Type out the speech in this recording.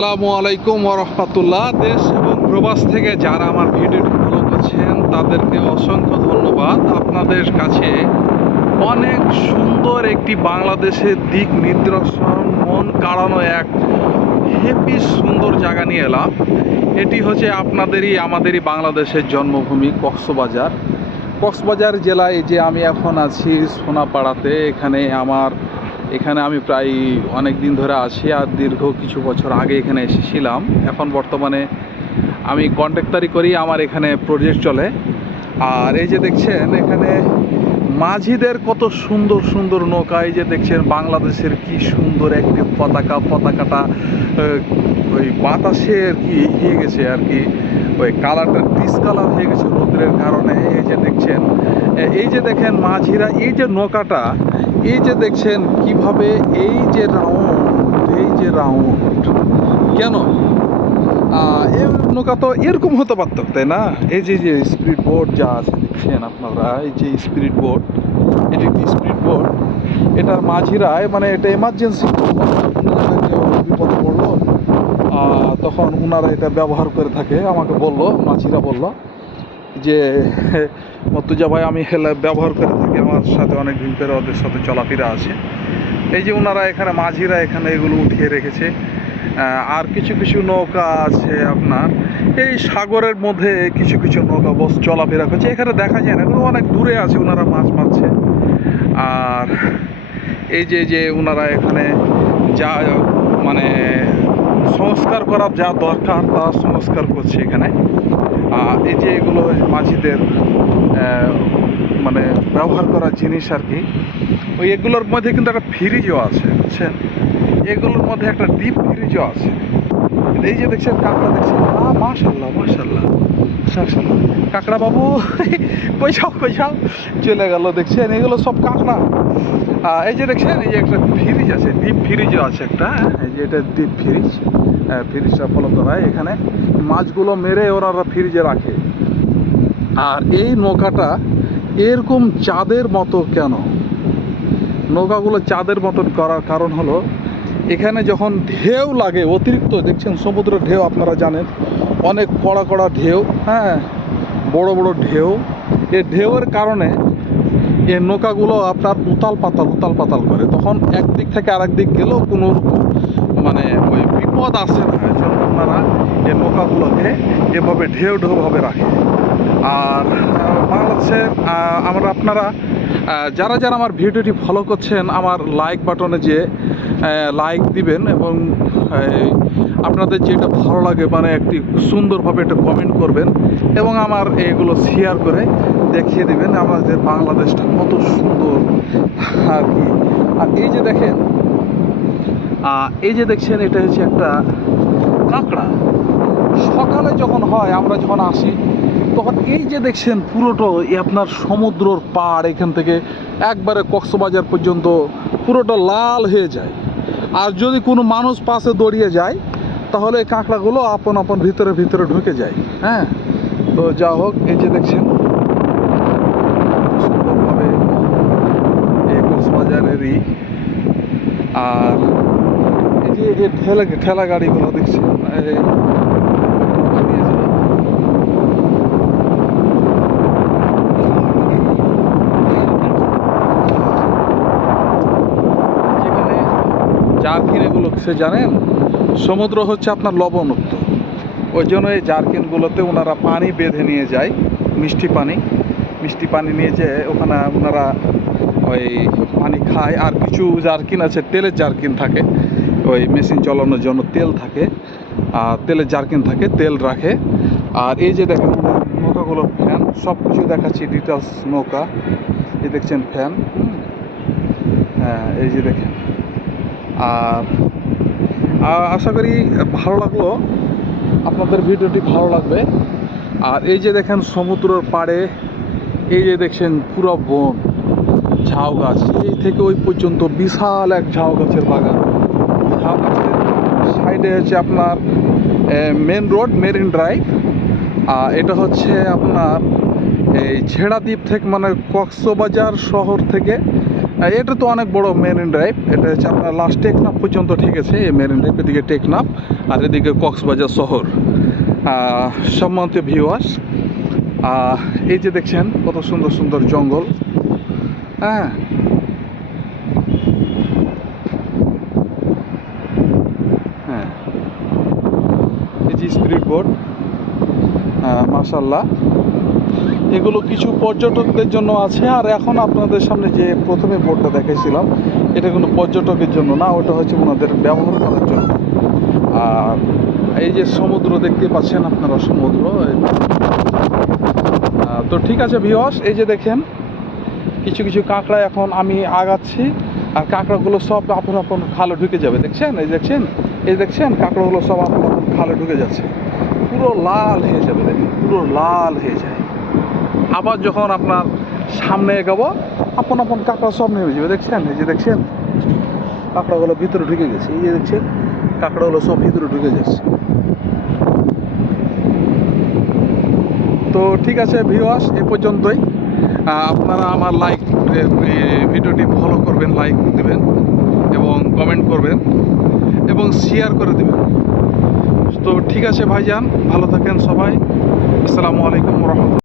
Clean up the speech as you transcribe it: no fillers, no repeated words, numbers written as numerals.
আসসালামু আলাইকুম ওয়া রাহমাতুল্লাহ। দেশ এবং প্রবাস থেকে যারা আমার ভিডিওটি ফলো করছেন তাদেরকে অসংখ্য ধন্যবাদ। আপনাদের কাছে অনেক সুন্দর একটি বাংলাদেশের দিক নিদর্শন, মন কাড়ানো এক হেপি সুন্দর জায়গা নিয়ে এলাম। এটি হচ্ছে আমাদেরই বাংলাদেশের জন্মভূমি কক্সবাজার জেলায়। যে আমি এখন আছি সোনাপাড়াতে, এখানে আমি প্রায় অনেক দিন ধরে আছি, আর দীর্ঘ কিছু বছর আগে এখানে এসেছিলাম। এখন বর্তমানে আমি কন্ট্রাক্টরি করি, আমার এখানে প্রজেক্ট চলে। আর এই যে দেখছেন এখানে মাঝিদের কত সুন্দর সুন্দর নৌকা। এই যে দেখছেন বাংলাদেশের কি সুন্দর একটি পতাকাটা ওই বাতাসে আর কি হয়ে গেছে, আর কি ওই কালারটা ডিসকালার হয়ে গেছে রৌদ্রের কারণে। এই যে দেখেন মাঝিরা, এই যে নৌকাটা, এই যে দেখছেন কিভাবে এই যে রাউন্ড কেন এই নৌকা তো এরকম হতে পারত, তাই না? এই যে স্পিড বোট যা আছে দেখছেন আপনারা, এই যে স্পিড বোট, এটি একটি স্পিড বোট। এটার মাঝিরা মানে এটা এমার্জেন্সি বিপদে পড়লো, তখন ওনারা এটা ব্যবহার করে থাকে। আমাকে মাঝিরা বললো যে মর্তুজা ভাই, আমি ব্যবহার করে থাকি, আমার সাথে অনেক দিন ধরে ওদের সাথে চলাফেরা আছে। এই যে ওনারা মাঝিরা এখানে এগুলো উঠিয়ে রেখেছে। আর কিছু কিছু নৌকা আছে আপনার এই সাগরের মধ্যে, কিছু কিছু নৌকা বস চলাফেরা করছে, এখানে দেখা যায় না, এগুলো অনেক দূরে আছে, ওনারা মাছ মারছে। আর এই যে ওনারা এখানে যা মানে সংস্কার করার যা দরকার তা সংস্কার করছে এখানে। এই যে এগুলো মাঝিদের মানে ব্যবহার করা জিনিস আর কি। এগুলোর মধ্যে কিন্তু একটা ফ্রিজও আছে, বুঝছেন? এগুলোর মধ্যে একটা ডিপ ফ্রিজও আছে। এই যে দেখছেন কাঁকড়া, দেখছেন মাশাল্লাহ মাশাল্লাহ মাশাল্লাহ। কাঁকড়া বাবু কই যাও চলে গেল। দেখছেন এগুলো সব কাঁকড়া। এই যে দেখছেন এই যে একটা ফ্রিজ আছে, ডিপ ফ্রিজও আছে একটা। এই যে এটা ডিপ ফ্রিজটা ফলো করা হয়, এখানে মাছগুলো মেরে ওরা ফ্রিজে রাখে। আর এই নৌকাটা এরকম চাঁদের মতো কেন? নৌকাগুলো চাঁদের মতন করার কারণ হলো এখানে যখন ঢেউ লাগে অতিরিক্ত, দেখছেন সমুদ্রের ঢেউ আপনারা জানেন, অনেক কড়া ঢেউ, হ্যাঁ, বড় ঢেউ। এই ঢেউয়ের কারণে এই নৌকাগুলো আপনার উতাল পাতাল করে, তখন একদিক থেকে আরেক দিক গেলেও কোনো মানে ওই বিপদ আসে না। এই জন্য আপনারা এই নৌকাগুলোকে এভাবে ঢেউভাবে রাখে। আর বাংলাদেশে আপনারা যারা আমার ভিডিওটি ফলো করছেন, আমার লাইক বাটনে যে লাইক দিবেন, এবং আপনাদের যেটা ভালো লাগে মানে একটি সুন্দরভাবে একটা কমেন্ট করবেন, এবং আমার এগুলো শেয়ার করে দেখিয়ে দেবেন আমাদের বাংলাদেশটা কত সুন্দর আর কি। আর এই যে দেখছেন এটা হচ্ছে একটা কাঁকড়া। সকালে যখন হয়, আমরা যখন আসি, তখন এই যে দেখছেন পুরোটা আপনার সমুদ্রর পাড়, এখান থেকে একবারে কক্সবাজার পর্যন্ত পুরোটা লাল হয়ে যায়। আর যদি কোনো মানুষ পাশে দৌড়িয়ে যায়, তাহলে এই কাঁকড়াগুলো আপন ভিতরে ঢুকে যায়। হ্যাঁ, তো যা হোক, এই যে দেখছেন সুন্দরভাবে এই কক্সবাজারেরই। আর এই যে ঠেলা গাড়িগুলো দেখছেন, জার্কিনগুলো সে জানেন, সমুদ্র হচ্ছে আপনার লবণাক্ত, ওই জন্য এই জার্কিনগুলোতে ওনারা পানি বেঁধে নিয়ে যায়, মিষ্টি পানি নিয়ে যেয়ে ওখানে ওনারা ওই পানি খায়। আর কিছু জার্কিন আছে, তেলের জার্কিন থাকে, ওই মেশিন চালানোর জন্য তেল থাকে, আর তেলের জার্কিন থাকে, তেল রাখে। আর এই যে দেখেন নৌকাগুলোর ফ্যান, সব কিছু দেখাচ্ছি ডিটেলস। নৌকা এই দেখছেন ফ্যান, হ্যাঁ, এই যে দেখেন। আর আশা করি ভালো লাগলো, আপনাদের ভিডিওটি ভালো লাগবে। আর এই যে দেখেন সমুদ্রের পাড়ে, এই যে দেখছেন পুরো বন, ঝাউ গাছ, এই থেকে ওই পর্যন্ত বিশাল এক ঝাউ গাছের বাগান। ঝাউ গাছের সাইডে হচ্ছে আপনার মেন রোড, মেরিন ড্রাইভ। এটা হচ্ছে আপনার এই ছেড়া দ্বীপ থেকে, মানে কক্সবাজার শহর থেকে এটা তো অনেক বড় মেরিন ড্রাইভ, এটা হচ্ছে আপনার লাস্ট টেকনাফ পর্যন্ত ঠিক আছে এই মেরিন ড্রাইভ, এদিকে টেকনাফ আর এদিকে কক্সবাজার শহর। সম্মানিত ভিউয়ার্স, এই যে দেখছেন কত সুন্দর সুন্দর জঙ্গল। হ্যাঁ, হ্যাঁ, এই যে স্পিরিট বোট, মাশাল্লাহ, এগুলো কিছু পর্যটকদের জন্য আছে। আর এখন আপনাদের সামনে যে প্রথমে বোটটা দেখাইছিলাম, এটা কোনো পর্যটকের জন্য না, ওটা হচ্ছে ওনাদের ব্যবহার করার জন্য। আর এই যে সমুদ্র দেখতে পাচ্ছেন আপনারা, সমুদ্র। তো ঠিক আছে ভিউয়ার্স, এই যে দেখেন কিছু কিছু কাঁকড়া, এখন আমি আগাচ্ছি আর কাঁকড়াগুলো সব আপন আপন খালে ঢুকে যাবে। দেখছেন, এই দেখছেন, এই দেখছেন কাঁকড়াগুলো সব আপন আপন খালে ঢুকে যাচ্ছে, পুরো লাল হয়ে যাবে, দেখেন পুরো লাল হয়ে যায়। আবার যখন আপনার সামনে এগাবো, আপন আপন কাঁকড়া সব নেমে যাবে। দেখছেন, এই যে দেখছেন কাঁকড়াগুলো ভিতরে ঢুকে গেছে, এই যে দেখছেন কাঁকড়াগুলো সব ভিতরে ঢুকে যাচ্ছে। তো ঠিক আছে ভিউয়ার্স, এ পর্যন্তই। আপনারা আমার ভিডিওটি ফলো করবেন, লাইক দেবেন এবং কমেন্ট করবেন এবং শেয়ার করে দেবেন। তো ঠিক আছে ভাইজান, ভালো থাকেন সবাই। আসসালামু আলাইকুম রহমতুল্লাহ।